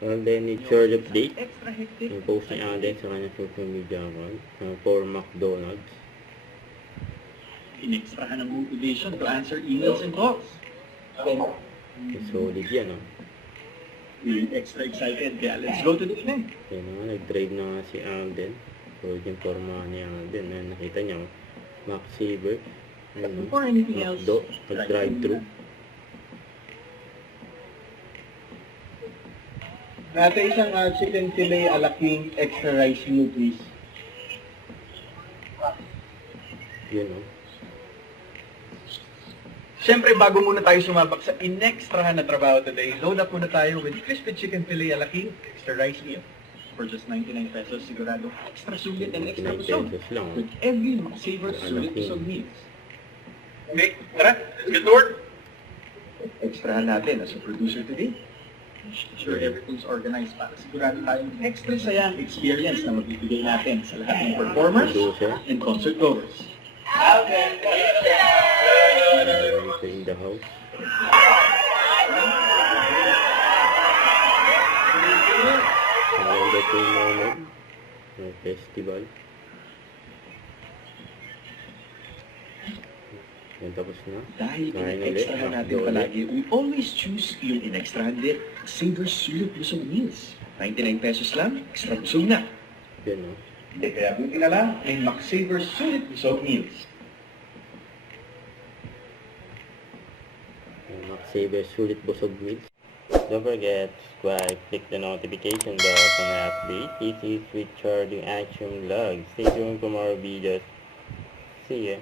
Alden ni charge update. Extra hectic. Yung post ni Alden sa kanyang social media account for McDonald's. Inextrahan ng motivation to answer emails and calls. Solid yan, oh. Feeling extra excited, kaya let's go to the event. Yan na, nag-drive na nga si Alden. Solid yung forma ni Alden. Ayan, nakita niya, oh. Max Saver. Ayan, oh. Before anything else, McDo, mag-drive-thru. Ate, isang chicken fillet a la king extra rice meal, please. Yun, oh. Siyempre, bago muna tayo sumabak sa inextrahan na trabaho today, load up muna tayo with crispy chicken fillet a la king extra rice meal. For just 99 pesos, sigurado extra sulit and extra 99 busog. pesos lang, oh. With every Savor A la Sulit king. Busog meals. Okay, tara, let's get to work. Extrahan natin as a producer today. Sure, everything's organized para sigurado tayong extra sayang experience na mabibigay natin sa lahat ng performers Producer. and concert goers. Ito in the house. Wonderful moment ng festival. Yan, tapos na. Dahil Kain in-extrahan ulit. natin palagi, we always choose yung in-extrahan din. Savor Sulit Busog Meals. 99 pesos lang, extra busog na. Yan, oh. Hindi, kaya buti na lang, may McSaver Sulit Busog Meals. Max Saver Sulit Busog Meals. Don't forget to subscribe, click the notification bell for my update. This is Richard, yung Action Vlog. Stay tuned for more videos. See ya.